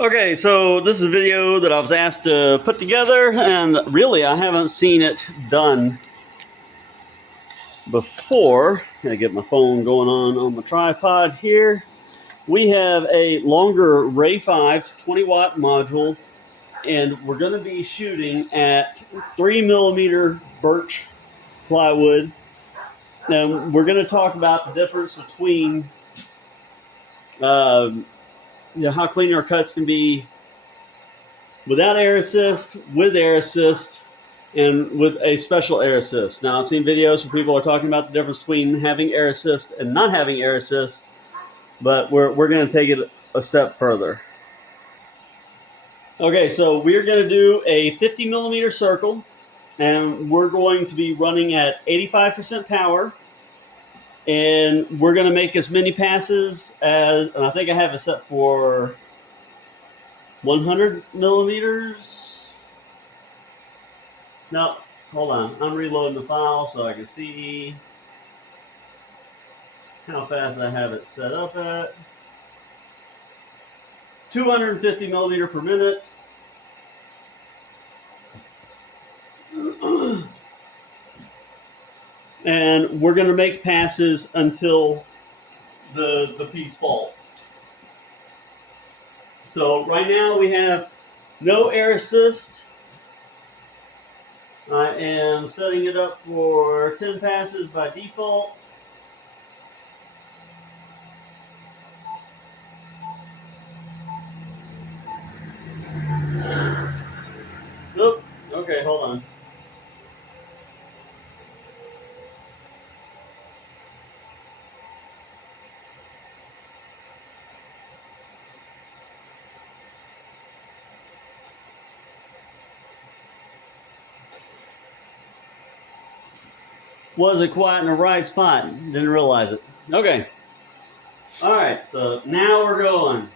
Okay, so this is a video that I was asked to put together, and really I haven't seen it done before. Gotta get my phone going on the tripod here. We have a longer Ray 5 20 watt module, and we're going to be shooting at 3mm birch plywood. And we're going to talk about the difference between how clean our cuts can be without air assist, with air assist, and with a special air assist. Now, I've seen videos where people are talking about the difference between having air assist and not having air assist, but we're going to take it a step further. Okay, so we're going to do a 50mm circle, and we're going to be running at 85% power, and we're going to make as many passes as, and I think I have it set for 100mm. No, hold on. I'm reloading the file so I can see how fast I have it set up at. 250mm per minute. And we're going to make passes until the piece falls. So right now we have no air assist. I am setting it up for 10 passes by default. Nope. Okay, hold on. Was it quiet in the right spot? Didn't realize it. Okay. All right, so now we're going.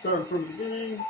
Start from the beginning.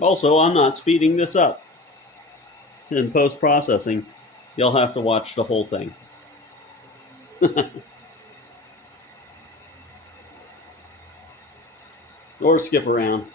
Also, I'm not speeding this up. In post-processing, you'll have to watch the whole thing. Or skip around.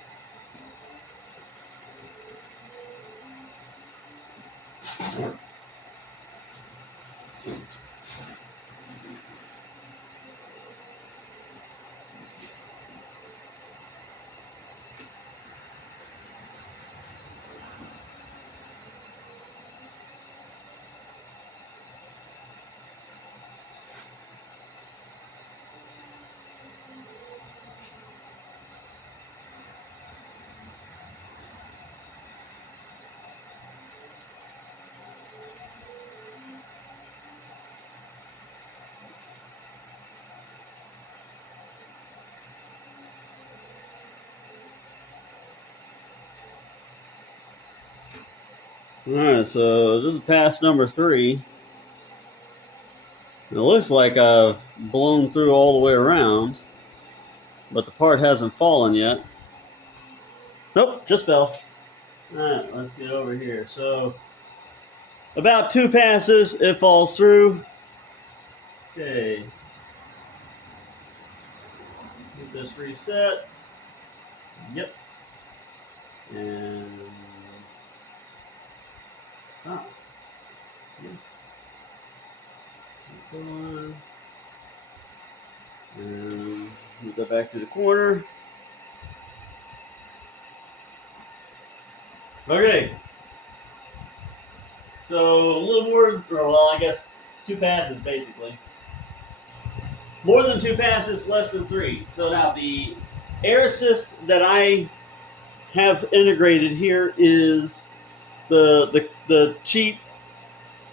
Alright, so this is pass number 3. It looks like I've blown through all the way around, but the part hasn't fallen yet. Nope, just fell. Alright, let's get over here. So, about 2 passes, it falls through. Okay. Get this reset. Yep. And stop. Yes. Keep going. And we go back to the corner. Okay. So a little more, well, I guess 2 passes basically. More than 2 passes, less than 3. So now the air assist that I have integrated here is the cheap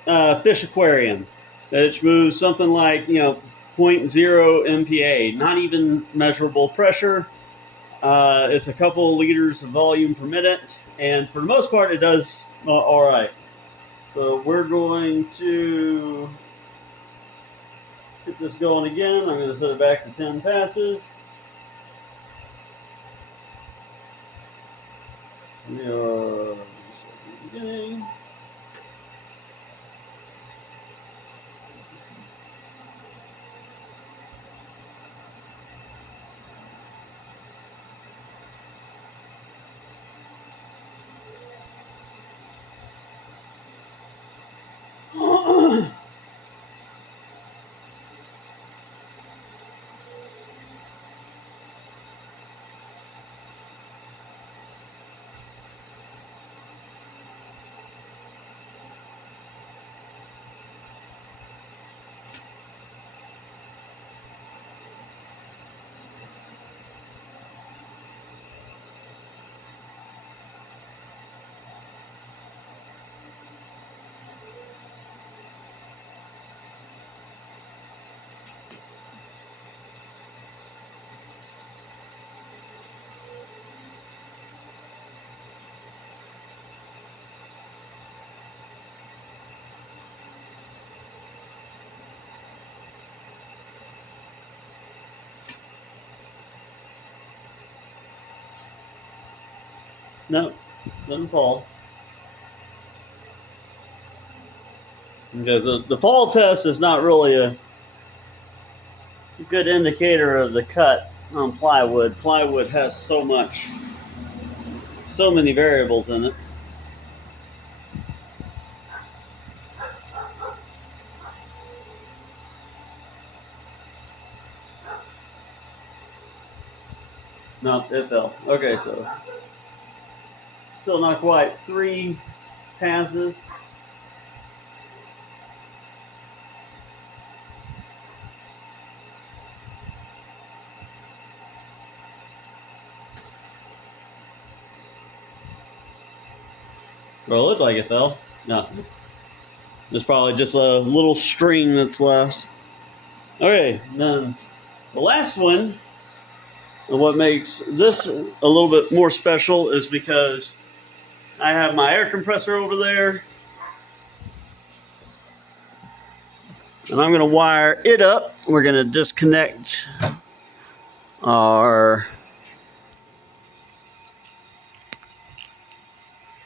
fish aquarium, which moves something like zero point 0 MPa, not even measurable pressure. It's a couple of liters of volume per minute, and for the most part, it does all right. So we're going to get this going again. I'm going to set it back to 10 passes. We are beginning. No, doesn't fall. Because the fall test is not really a good indicator of the cut on plywood. Plywood has so many variables in it. No, it fell. Okay, so still not quite 3 passes. Well, it looked like it fell. No. There's probably just a little string that's left. Okay, then the last one, and what makes this a little bit more special is because I have my air compressor over there, and I'm going to wire it up. We're going to disconnect our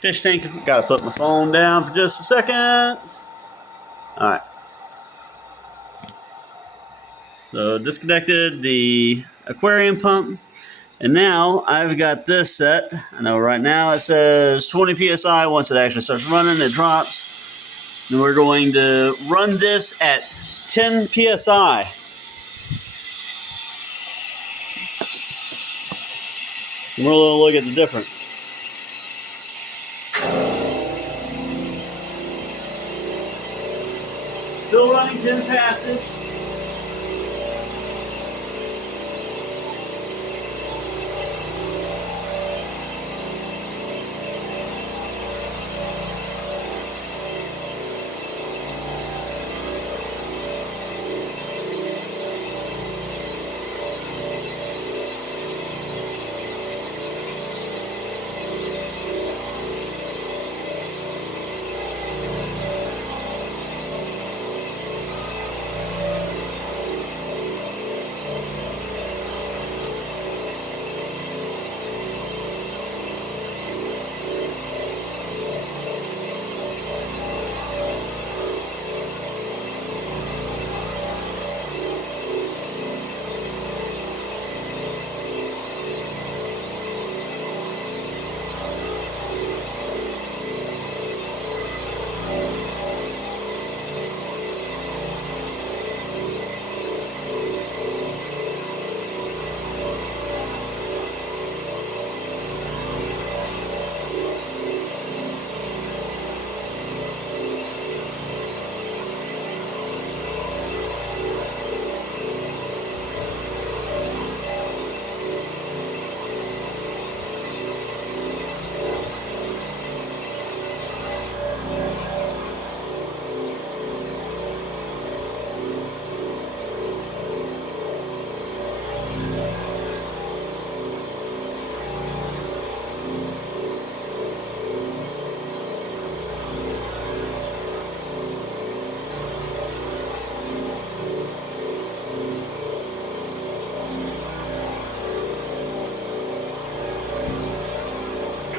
fish tank. Got to put my phone down for just a second. All right. So disconnected the aquarium pump, and now I've got this set. I know right now it says 20 psi. Once it actually starts running, it drops. And we're going to run this at 10 psi. And we're going to look at the difference. Still running 10 passes.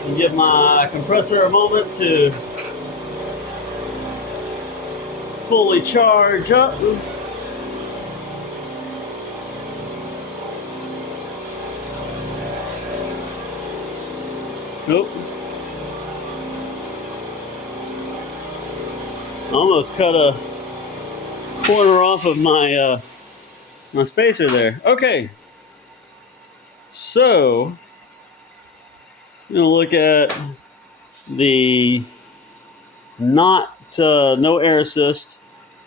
and give my compressor a moment to fully charge up. Nope. Almost cut a corner off of my my spacer there. Okay. So I'm gonna look at the no air assist.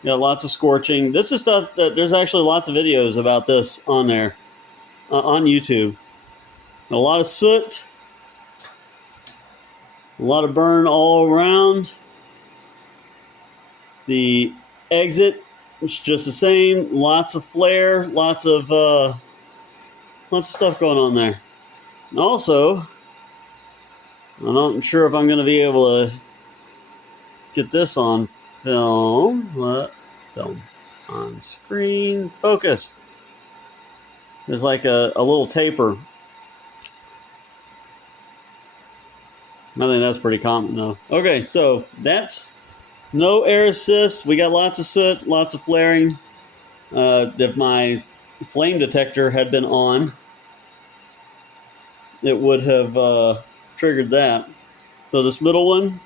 Got lots of scorching. This is stuff that there's actually lots of videos about this on there on YouTube. A lot of soot, a lot of burn all around. The exit is just the same. Lots of flare, lots of stuff going on there. And also, I'm not sure if I'm going to be able to get this on film. Film on screen. Focus. There's like a little taper. I think that's pretty common though. Okay, so that's no air assist. We got lots of soot, lots of flaring. If my flame detector had been on, it would have triggered that. So this middle one,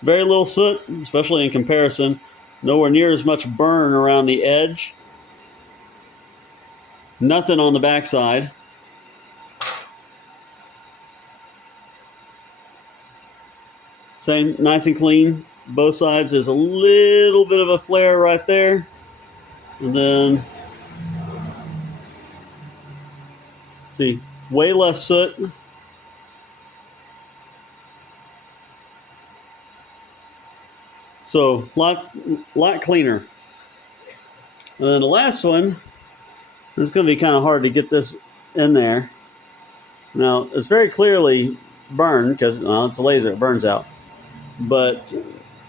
very little soot, especially in comparison. Nowhere near as much burn around the edge. Nothing on the backside. Same, nice and clean. Both sides, there's a little bit of a flare right there. And then, see, way less soot. So, lot cleaner. And then the last one, it's going to be kind of hard to get this in there. Now, it's very clearly burned because, well, it's a laser, it burns out. But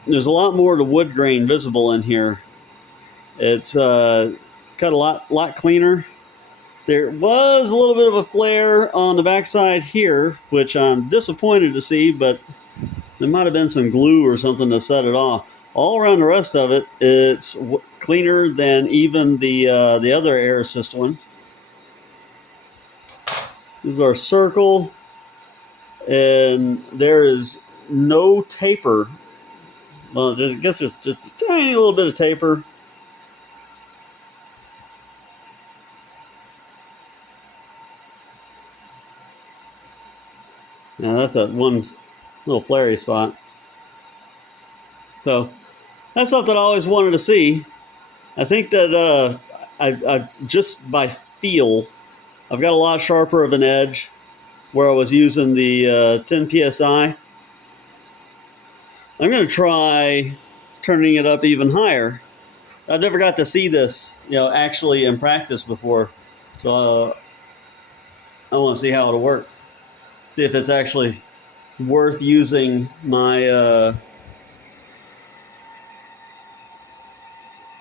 there's a lot more of the wood grain visible in here. It's cut a lot cleaner. There was a little bit of a flare on the backside here, which I'm disappointed to see, but there might have been some glue or something to set it off. All around the rest of it, it's cleaner than even the other air assist one. This is our circle, and there is no taper. Well, I guess there's just a tiny little bit of taper. Now that's that one little flary spot. So that's something I always wanted to see. I think that I just by feel, I've got a lot sharper of an edge where I was using the 10 psi. I'm going to try turning it up even higher. I never got to see this, actually in practice before, so I want to see how it'll work. See if it's actually worth using my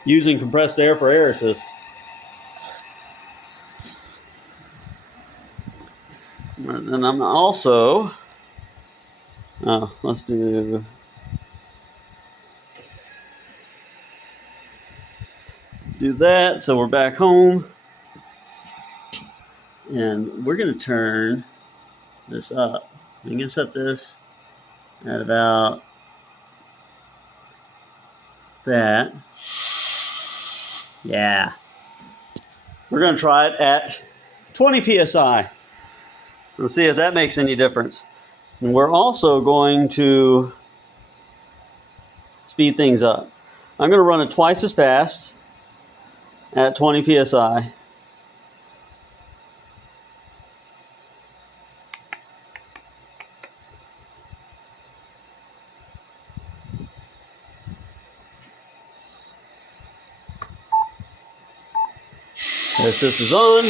using compressed air for air assist. And I'm also let's do that. So we're back home, and we're going to turn this up. I'm going to set this at about that. Yeah. We're going to try it at 20 psi. Let's see if that makes any difference. And we're also going to speed things up. I'm going to run it twice as fast at 20 psi. This is on.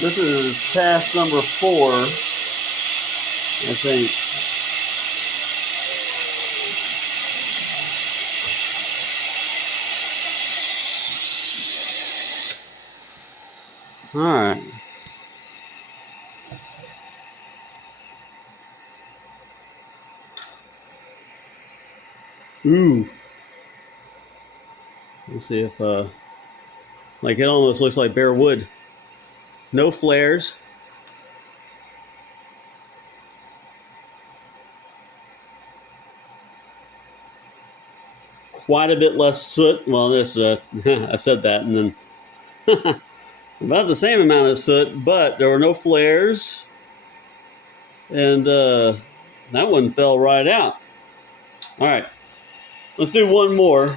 This is pass number 4, I think. All right. Ooh. Let's see if, like it almost looks like bare wood. No flares. Quite a bit less soot. Well, this, I said that, and then about the same amount of soot, but there were no flares. And that one fell right out. All right. Let's do one more.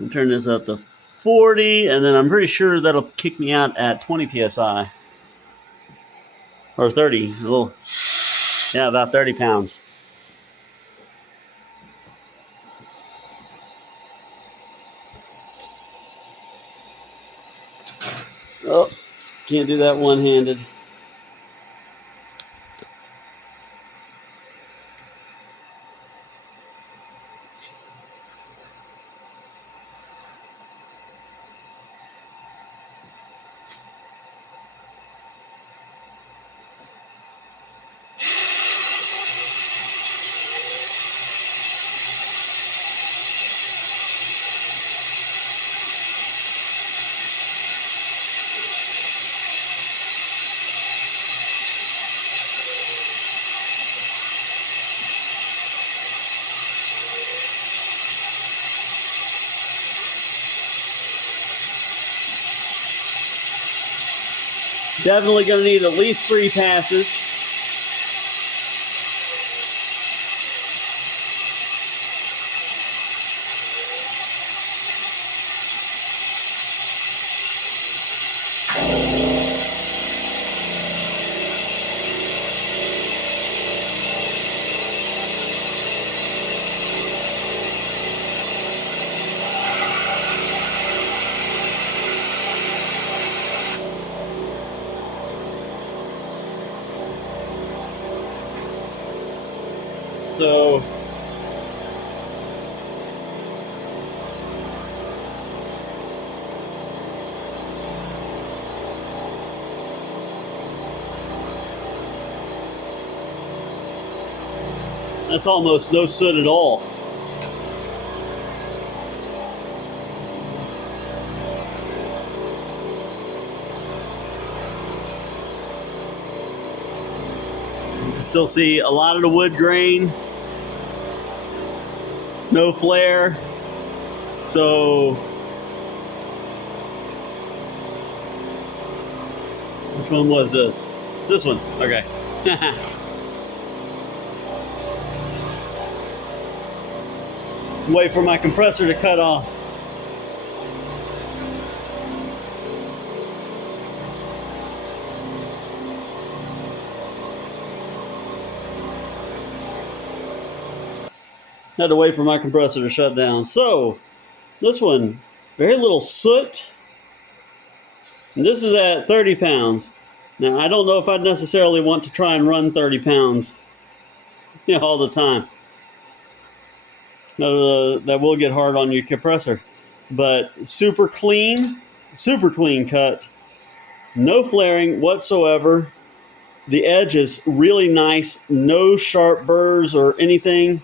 I'll turn this up to 40, and then I'm pretty sure that'll kick me out at 20 psi. Or 30. A little, yeah, about 30 pounds. Oh, can't do that one-handed. Definitely going to need at least 3 passes. So that's almost no soot at all. You can still see a lot of the wood grain. No flare. So which one was this? This one. Okay. Wait for my compressor to cut off. Had to wait for my compressor to shut down. So this one, very little soot. And this is at 30 pounds. Now, I don't know if I'd necessarily want to try and run 30 pounds all the time. That will get hard on your compressor. But super clean cut. No flaring whatsoever. The edge is really nice. No sharp burrs or anything.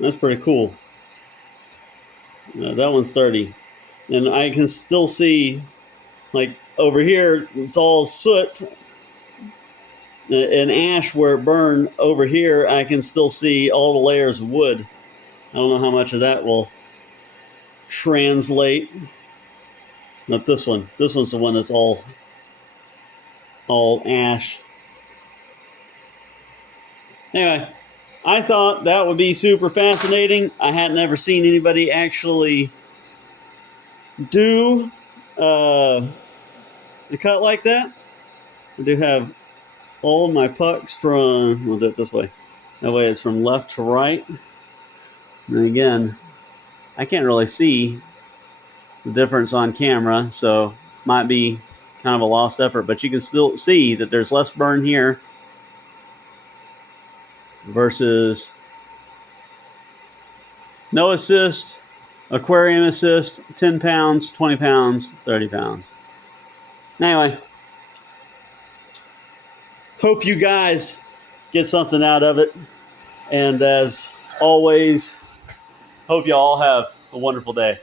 That's pretty cool. That one's 30. And I can still see, like over here, it's all soot and ash where it burned. Over here, I can still see all the layers of wood. I don't know how much of that will translate. Not this one. This one's the one that's all ash. Anyway, I thought that would be super fascinating. I had never seen anybody actually do the cut like that. I do have all my pucks from, we'll do it this way. That way it's from left to right. And again, I can't really see the difference on camera, so might be kind of a lost effort, but you can still see that there's less burn here versus no assist, aquarium assist, 10 pounds, 20 pounds, 30 pounds. Anyway, hope you guys get something out of it. And as always, hope you all have a wonderful day.